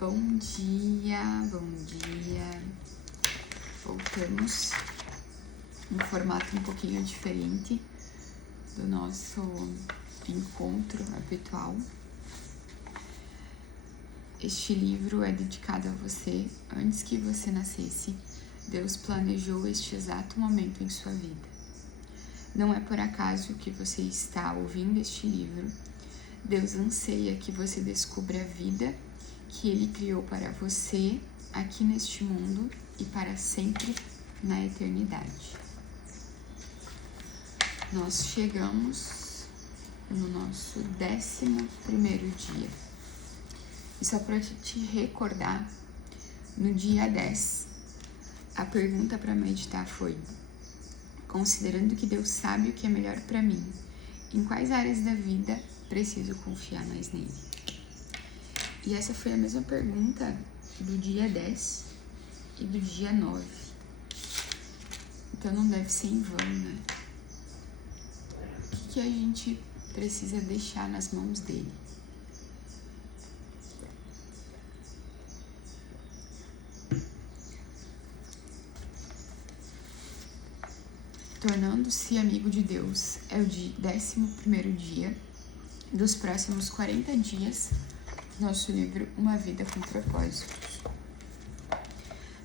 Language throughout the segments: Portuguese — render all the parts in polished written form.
Bom dia, bom dia. Voltamos num formato um pouquinho diferente do nosso encontro habitual. Este livro é dedicado a você. Antes que você nascesse, Deus planejou este exato momento em sua vida. Não é por acaso que você está ouvindo este livro. Deus anseia que você descubra a vida que Ele criou para você aqui neste mundo e para sempre na eternidade. Nós chegamos no nosso 11º dia. E só para te recordar, no dia 10, a pergunta para meditar foi: considerando que Deus sabe o que é melhor para mim, em quais áreas da vida preciso confiar mais nele? E essa foi a mesma pergunta do dia 10 e do dia 9. Então não deve ser em vão, né? O que a gente precisa deixar nas mãos dele? Tornando-se amigo de Deus é o 11º dia dos próximos 40 dias. Nosso livro Uma Vida com Propósitos.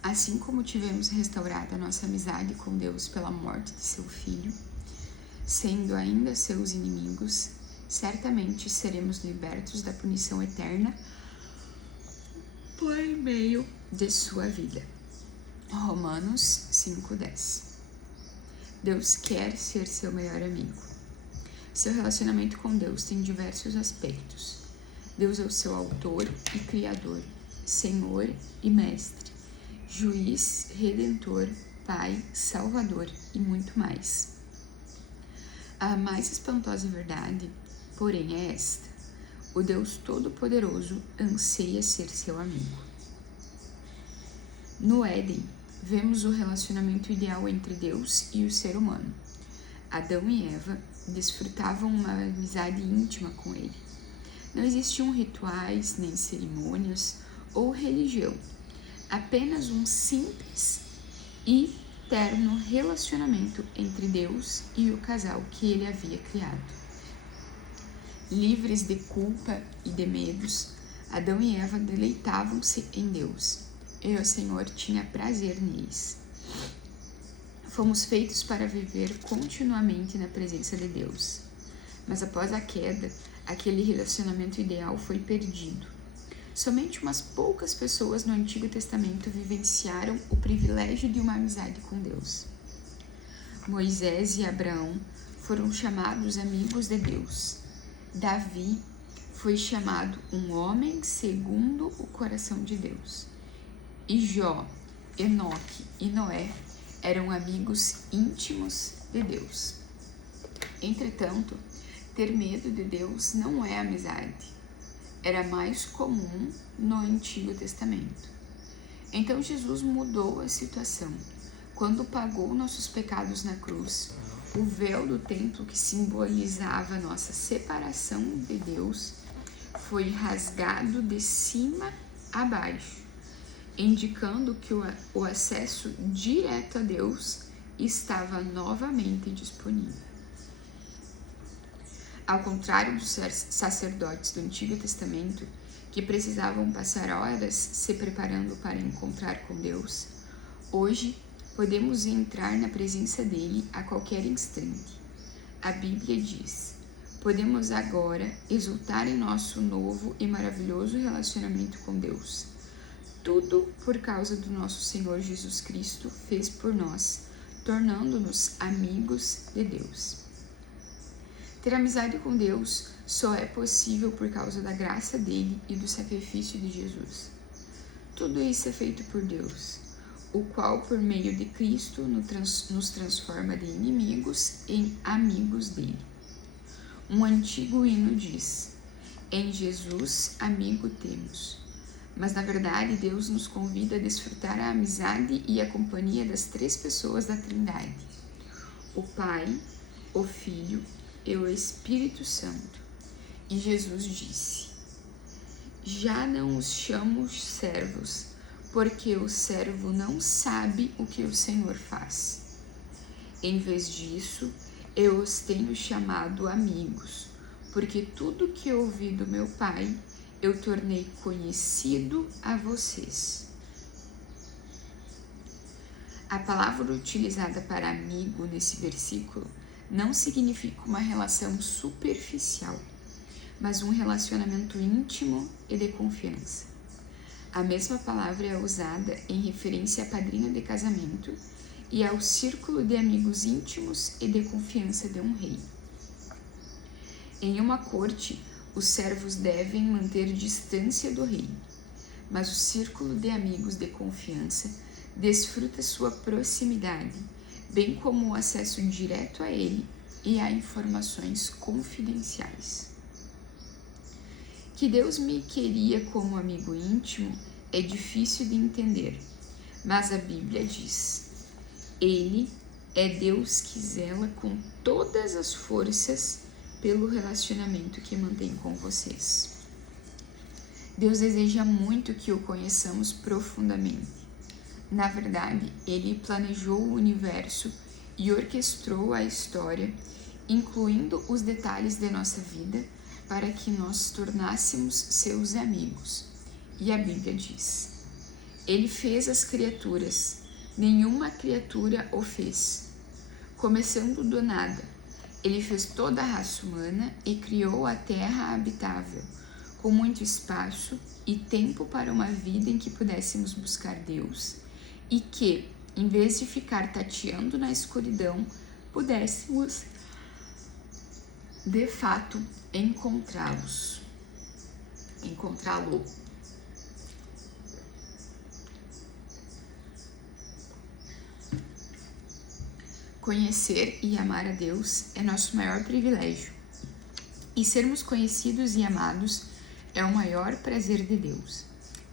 Assim como tivemos restaurado a nossa amizade com Deus pela morte de seu Filho, sendo ainda seus inimigos, certamente seremos libertos da punição eterna por meio de sua vida. Romanos 5:10. Deus quer ser seu melhor amigo. Seu relacionamento com Deus tem diversos aspectos. Deus é o seu autor e criador, Senhor e mestre, juiz, redentor, pai, salvador e muito mais. A mais espantosa verdade, porém, é esta: o Deus Todo-Poderoso anseia ser seu amigo. No Éden, vemos o relacionamento ideal entre Deus e o ser humano. Adão e Eva desfrutavam uma amizade íntima com ele. Não existiam rituais, nem cerimônias ou religião, apenas um simples e terno relacionamento entre Deus e o casal que ele havia criado. Livres de culpa e de medos, Adão e Eva deleitavam-se em Deus, e o Senhor tinha prazer neles. Fomos feitos para viver continuamente na presença de Deus, mas após a queda, aquele relacionamento ideal foi perdido. Somente umas poucas pessoas no Antigo Testamento vivenciaram o privilégio de uma amizade com Deus. Moisés e Abraão foram chamados amigos de Deus. Davi foi chamado um homem segundo o coração de Deus. E Jó, Enoque e Noé eram amigos íntimos de Deus. Entretanto, ter medo de Deus não é amizade. Era mais comum no Antigo Testamento. Então Jesus mudou a situação. Quando pagou nossos pecados na cruz, o véu do templo que simbolizava nossa separação de Deus foi rasgado de cima a baixo, indicando que o acesso direto a Deus estava novamente disponível. Ao contrário dos sacerdotes do Antigo Testamento, que precisavam passar horas se preparando para encontrar com Deus, hoje podemos entrar na presença dele a qualquer instante. A Bíblia diz: podemos agora exultar em nosso novo e maravilhoso relacionamento com Deus. Tudo por causa do nosso Senhor Jesus Cristo fez por nós, tornando-nos amigos de Deus. Ter amizade com Deus só é possível por causa da graça dele e do sacrifício de Jesus. Tudo isso é feito por Deus, o qual, por meio de Cristo, nos transforma de inimigos em amigos dele. Um antigo hino diz: em Jesus, amigo temos. Mas, na verdade, Deus nos convida a desfrutar a amizade e a companhia das 3 pessoas da Trindade: o Pai, o Filho e o Espírito Santo. E Jesus disse: Já não os chamo servos, porque o servo não sabe o que o Senhor faz. Em vez disso, eu os tenho chamado amigos, porque tudo que ouvi do meu Pai, eu tornei conhecido a vocês. A palavra utilizada para amigo nesse versículo não significa uma relação superficial, mas um relacionamento íntimo e de confiança. A mesma palavra é usada em referência à padrinha de casamento e ao círculo de amigos íntimos e de confiança de um rei. Em uma corte, os servos devem manter distância do rei, mas o círculo de amigos de confiança desfruta sua proximidade, bem como o acesso direto a ele e a informações confidenciais. Que Deus me queria como amigo íntimo é difícil de entender, mas a Bíblia diz: Ele é Deus que zela com todas as forças pelo relacionamento que mantém com vocês. Deus deseja muito que o conheçamos profundamente. Na verdade, Ele planejou o universo e orquestrou a história, incluindo os detalhes de nossa vida, para que nós tornássemos seus amigos. E a Bíblia diz: Ele fez as criaturas, nenhuma criatura o fez. Começando do nada, Ele fez toda a raça humana e criou a terra habitável, com muito espaço e tempo para uma vida em que pudéssemos buscar Deus e que, em vez de ficar tateando na escuridão, pudéssemos, de fato, encontrá-lo. Conhecer e amar a Deus é nosso maior privilégio. E sermos conhecidos e amados é o maior prazer de Deus.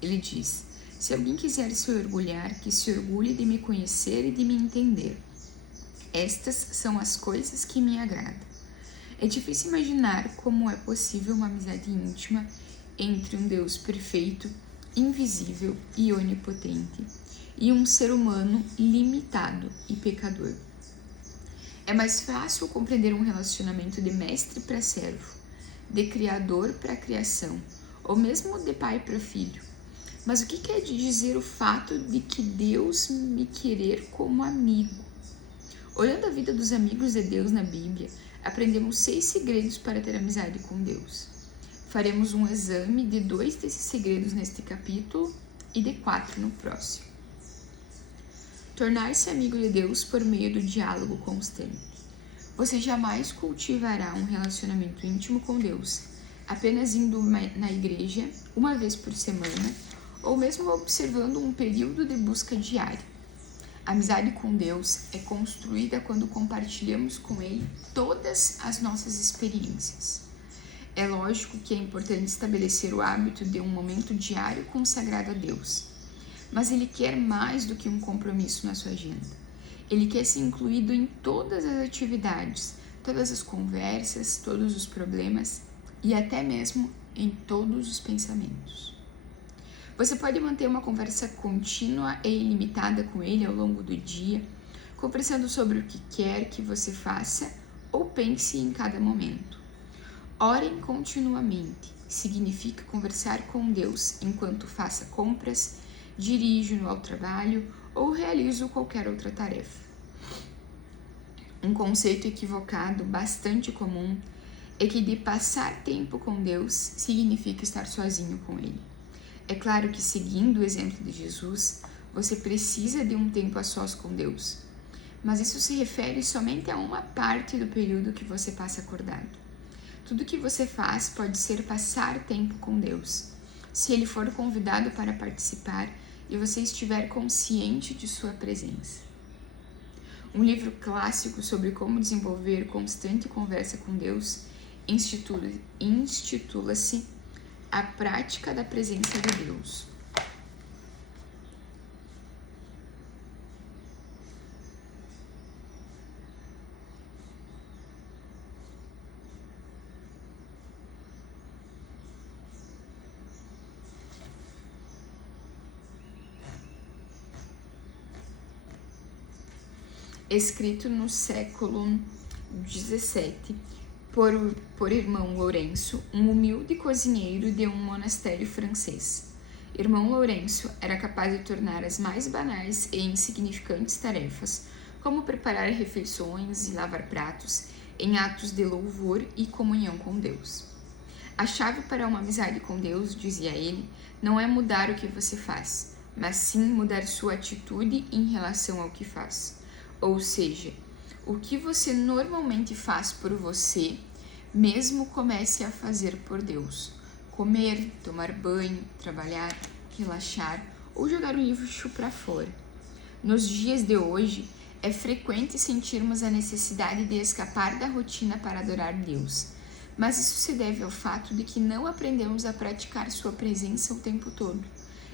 Ele diz: se alguém quiser se orgulhar, que se orgulhe de me conhecer e de me entender. Estas são as coisas que me agradam. É difícil imaginar como é possível uma amizade íntima entre um Deus perfeito, invisível e onipotente, e um ser humano limitado e pecador. É mais fácil compreender um relacionamento de mestre para servo, de criador para criação, ou mesmo de pai para filho. Mas o que quer dizer o fato de que Deus me querer como amigo? Olhando a vida dos amigos de Deus na Bíblia, aprendemos 6 segredos para ter amizade com Deus. Faremos um exame de 2 desses segredos neste capítulo e de 4 no próximo. Tornar-se amigo de Deus por meio do diálogo constante. Você jamais cultivará um relacionamento íntimo com Deus apenas indo na igreja uma vez por semana ou mesmo observando um período de busca diária. A amizade com Deus é construída quando compartilhamos com Ele todas as nossas experiências. É lógico que é importante estabelecer o hábito de um momento diário consagrado a Deus, mas Ele quer mais do que um compromisso na sua agenda. Ele quer ser incluído em todas as atividades, todas as conversas, todos os problemas e até mesmo em todos os pensamentos. Você pode manter uma conversa contínua e ilimitada com Ele ao longo do dia, conversando sobre o que quer que você faça ou pense em cada momento. Orem continuamente significa conversar com Deus enquanto faça compras, dirijo ao trabalho ou realizo qualquer outra tarefa. Um conceito equivocado bastante comum é que de passar tempo com Deus significa estar sozinho com Ele. É claro que, seguindo o exemplo de Jesus, você precisa de um tempo a sós com Deus, mas isso se refere somente a uma parte do período que você passa acordado. Tudo que você faz pode ser passar tempo com Deus, se Ele for convidado para participar e você estiver consciente de sua presença. Um livro clássico sobre como desenvolver constante conversa com Deus intitula-se A Prática da Presença de Deus. escrito no século XVII por irmão Lourenço, um humilde cozinheiro de um monastério francês. Irmão Lourenço era capaz de tornar as mais banais e insignificantes tarefas, como preparar refeições e lavar pratos, em atos de louvor e comunhão com Deus. A chave para uma amizade com Deus, dizia ele, não é mudar o que você faz, mas sim mudar sua atitude em relação ao que faz. Ou seja, o que você normalmente faz por você, mesmo comece a fazer por Deus. Comer, tomar banho, trabalhar, relaxar ou jogar o lixo para fora. Nos dias de hoje, é frequente sentirmos a necessidade de escapar da rotina para adorar Deus, mas isso se deve ao fato de que não aprendemos a praticar sua presença o tempo todo.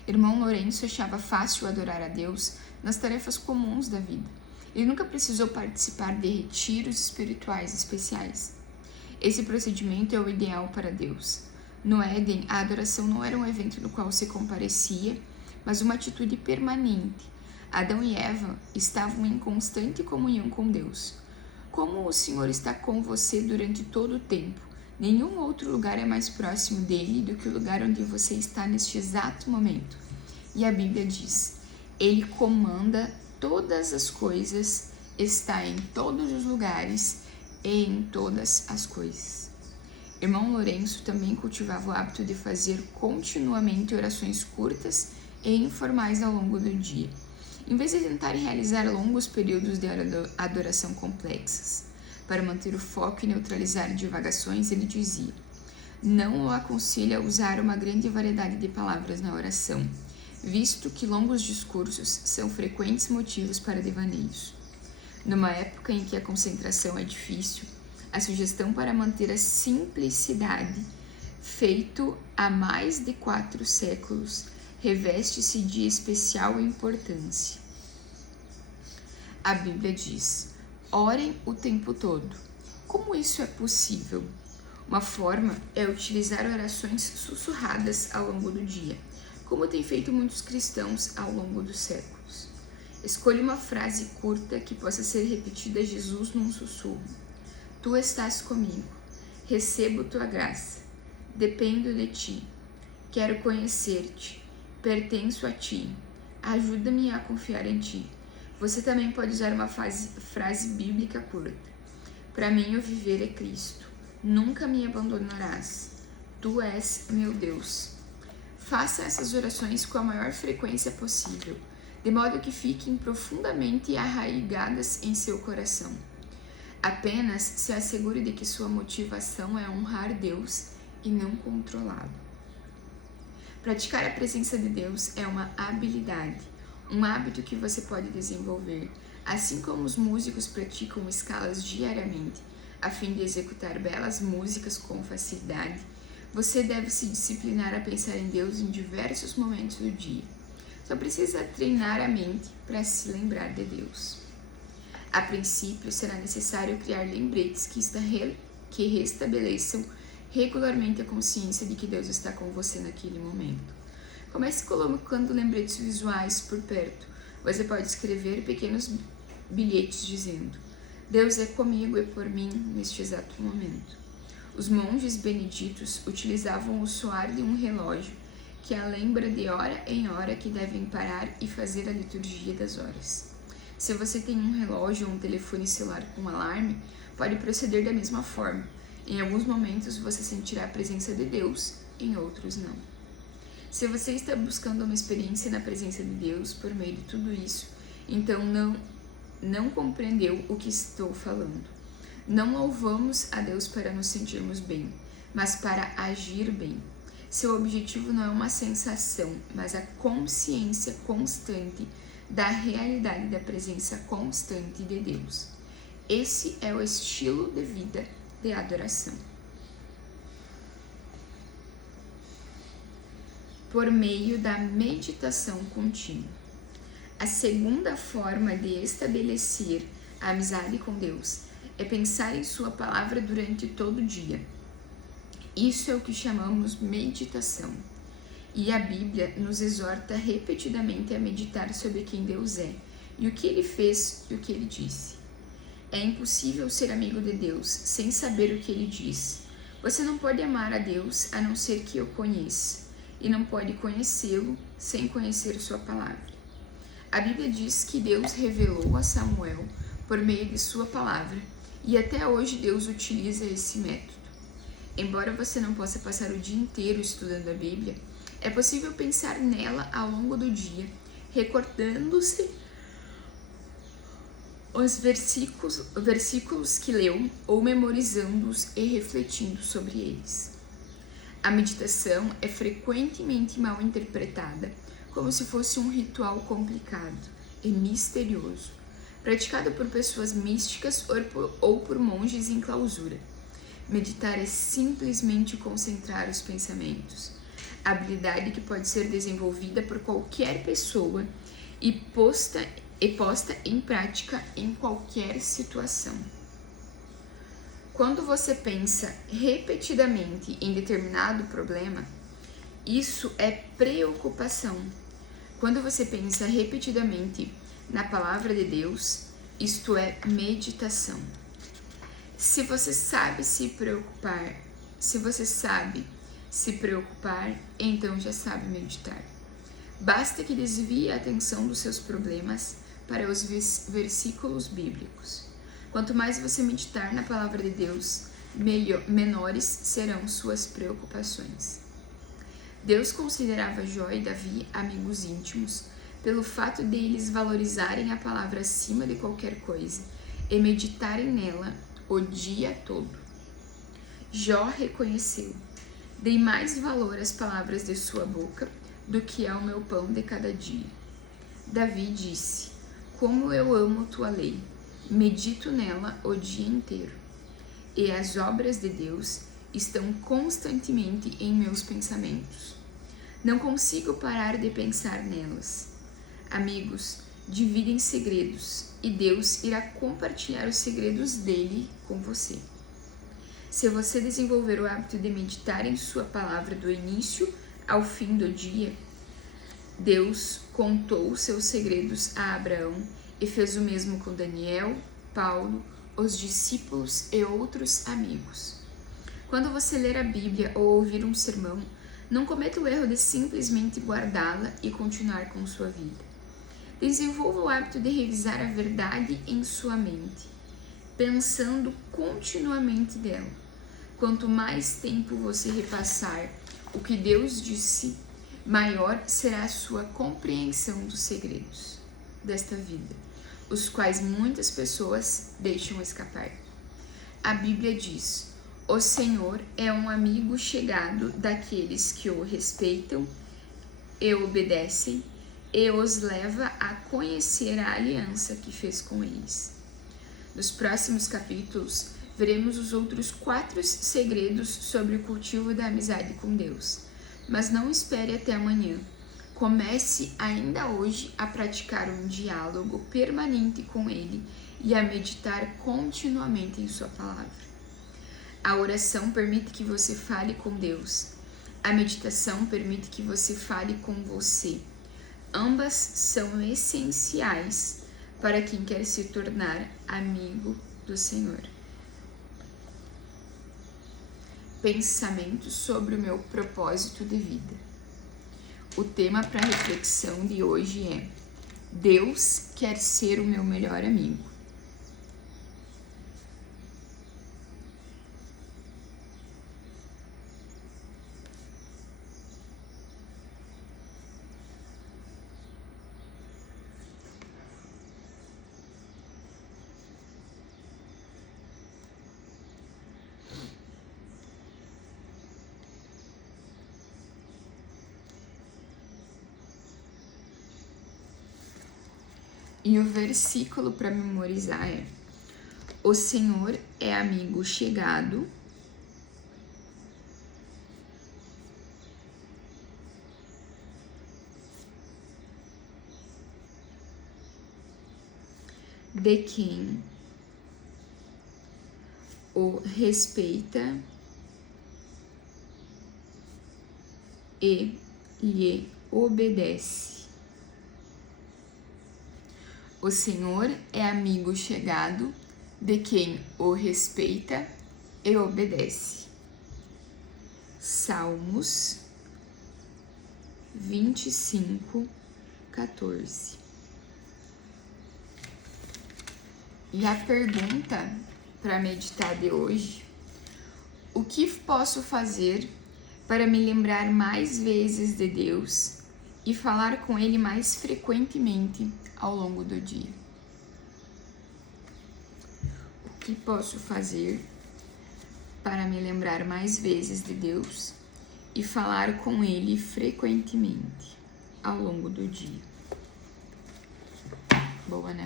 Irmão Lourenço achava fácil adorar a Deus nas tarefas comuns da vida. Ele nunca precisou participar de retiros espirituais especiais. Esse procedimento é o ideal para Deus. No Éden, a adoração não era um evento no qual se comparecia, mas uma atitude permanente. Adão e Eva estavam em constante comunhão com Deus. Como o Senhor está com você durante todo o tempo, nenhum outro lugar é mais próximo dele do que o lugar onde você está neste exato momento. E a Bíblia diz: Ele comanda todas as coisas, está em todos os lugares e em todas as coisas. Irmão Lourenço também cultivava o hábito de fazer continuamente orações curtas e informais ao longo do dia, em vez de tentar realizar longos períodos de adoração complexas. Para manter o foco e neutralizar divagações, ele dizia: não o aconselho a usar uma grande variedade de palavras na oração, visto que longos discursos são frequentes motivos para devaneios. Numa época em que a concentração é difícil, a sugestão para manter a simplicidade, feito há mais de 4 séculos, reveste-se de especial importância. A Bíblia diz: orem o tempo todo. Como isso é possível? Uma forma é utilizar orações sussurradas ao longo do dia, como têm feito muitos cristãos ao longo dos séculos. Escolha uma frase curta que possa ser repetida a Jesus num sussurro. Tu estás comigo, recebo tua graça, dependo de ti, quero conhecer-te, pertenço a ti, ajuda-me a confiar em ti. Você também pode usar uma frase bíblica curta. Para mim, o viver é Cristo. Nunca me abandonarás. Tu és meu Deus. Faça essas orações com a maior frequência possível, de modo que fiquem profundamente arraigadas em seu coração. Apenas se assegure de que sua motivação é honrar Deus e não controlá-lo. Praticar a presença de Deus é uma habilidade, um hábito que você pode desenvolver, assim como os músicos praticam escalas diariamente, a fim de executar belas músicas com facilidade. Você deve se disciplinar a pensar em Deus em diversos momentos do dia. Só precisa treinar a mente para se lembrar de Deus. A princípio, será necessário criar lembretes que restabeleçam regularmente a consciência de que Deus está com você naquele momento. Comece colocando lembretes visuais por perto. Você pode escrever pequenos bilhetes dizendo: Deus é comigo e por mim neste exato momento. Os monges beneditos utilizavam o soar de um relógio que a lembra de hora em hora que devem parar e fazer a liturgia das horas. Se você tem um relógio ou um telefone celular com alarme, pode proceder da mesma forma. Em alguns momentos você sentirá a presença de Deus, em outros não. Se você está buscando uma experiência na presença de Deus por meio de tudo isso, então não compreendeu o que estou falando. Não louvamos a Deus para nos sentirmos bem, mas para agir bem. Seu objetivo não é uma sensação, mas a consciência constante da realidade da presença constante de Deus. Esse é o estilo de vida de adoração. Por meio da meditação contínua. A segunda forma de estabelecer a amizade com Deus é pensar em sua palavra durante todo o dia. Isso é o que chamamos meditação. E a Bíblia nos exorta repetidamente a meditar sobre quem Deus é e o que ele fez e o que ele disse. É impossível ser amigo de Deus sem saber o que ele diz. Você não pode amar a Deus a não ser que o conheça, e não pode conhecê-lo sem conhecer sua palavra. A Bíblia diz que Deus revelou a Samuel por meio de sua palavra, e até hoje Deus utiliza esse método. Embora você não possa passar o dia inteiro estudando a Bíblia, é possível pensar nela ao longo do dia, recordando-se os versículos que leu ou memorizando-os e refletindo sobre eles. A meditação é frequentemente mal interpretada como se fosse um ritual complicado e misterioso, praticado por pessoas místicas ou por monges em clausura. Meditar é simplesmente concentrar os pensamentos, habilidade que pode ser desenvolvida por qualquer pessoa e posta em prática em qualquer situação. Quando você pensa repetidamente em determinado problema, isso é preocupação. Quando você pensa repetidamente na palavra de Deus, isto é meditação. Se você sabe se preocupar, então já sabe meditar. Basta que desvie a atenção dos seus problemas para os versículos bíblicos. Quanto mais você meditar na palavra de Deus, menores serão suas preocupações. Deus considerava Jó e Davi amigos íntimos pelo fato de eles valorizarem a palavra acima de qualquer coisa e meditarem nela o dia todo. Jó reconheceu: dei mais valor às palavras de sua boca do que ao meu pão de cada dia. Davi disse: como eu amo tua lei, medito nela o dia inteiro. E as obras de Deus estão constantemente em meus pensamentos. Não consigo parar de pensar nelas. Amigos, dividem segredos e Deus irá compartilhar os segredos dele com você. Se você desenvolver o hábito de meditar em sua palavra do início ao fim do dia, Deus contou seus segredos a Abraão e fez o mesmo com Daniel, Paulo, os discípulos e outros amigos. Quando você ler a Bíblia ou ouvir um sermão, não cometa o erro de simplesmente guardá-la e continuar com sua vida. Desenvolva o hábito de revisar a verdade em sua mente, pensando continuamente dela. Quanto mais tempo você repassar o que Deus disse, maior será a sua compreensão dos segredos desta vida, os quais muitas pessoas deixam escapar. A Bíblia diz: o Senhor é um amigo chegado daqueles que o respeitam e obedecem, e os leva a conhecer a aliança que fez com eles. Nos próximos capítulos, veremos os outros 4 segredos sobre o cultivo da amizade com Deus. Mas não espere até amanhã. Comece ainda hoje a praticar um diálogo permanente com Ele e a meditar continuamente em sua palavra. A oração permite que você fale com Deus. A meditação permite que você fale com você. Ambas são essenciais para quem quer se tornar amigo do Senhor. Pensamento sobre o meu propósito de vida. O tema para a reflexão de hoje é: Deus quer ser o meu melhor amigo. E o versículo para memorizar é: o Senhor é amigo chegado de quem o respeita e lhe obedece. O Senhor é amigo chegado de quem o respeita e obedece. Salmos 25, 14. E a pergunta para meditar de hoje: o que posso fazer para me lembrar mais vezes de Deus e falar com Ele mais frequentemente ao longo do dia? O que posso fazer para me lembrar mais vezes de Deus e falar com Ele frequentemente ao longo do dia? Boa, né?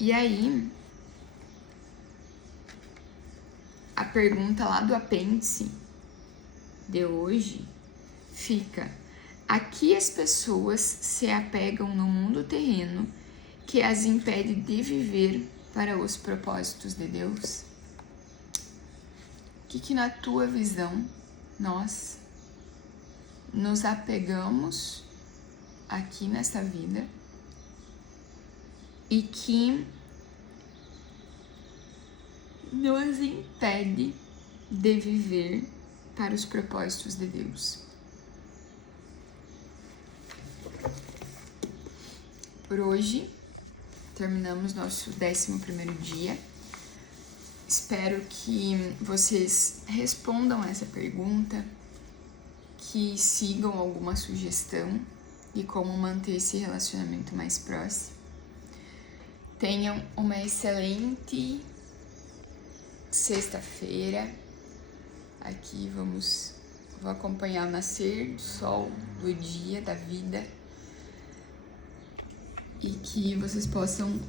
E aí, a pergunta lá do apêndice de hoje fica: a que as pessoas se apegam no mundo terreno que as impede de viver para os propósitos de Deus? O que na tua visão nós nos apegamos aqui nessa vida e que nos impede de viver para os propósitos de Deus? Por hoje, terminamos nosso 11º dia. Espero que vocês respondam essa pergunta, que sigam alguma sugestão de como manter esse relacionamento mais próximo. Tenham uma excelente sexta-feira. Aqui vou acompanhar o nascer do sol, do dia, da vida. E que vocês possam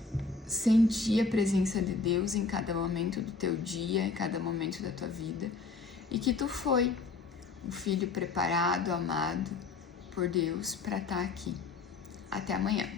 sentir a presença de Deus em cada momento do teu dia, em cada momento da tua vida. E que tu foi um filho preparado, amado por Deus para estar aqui. Até amanhã.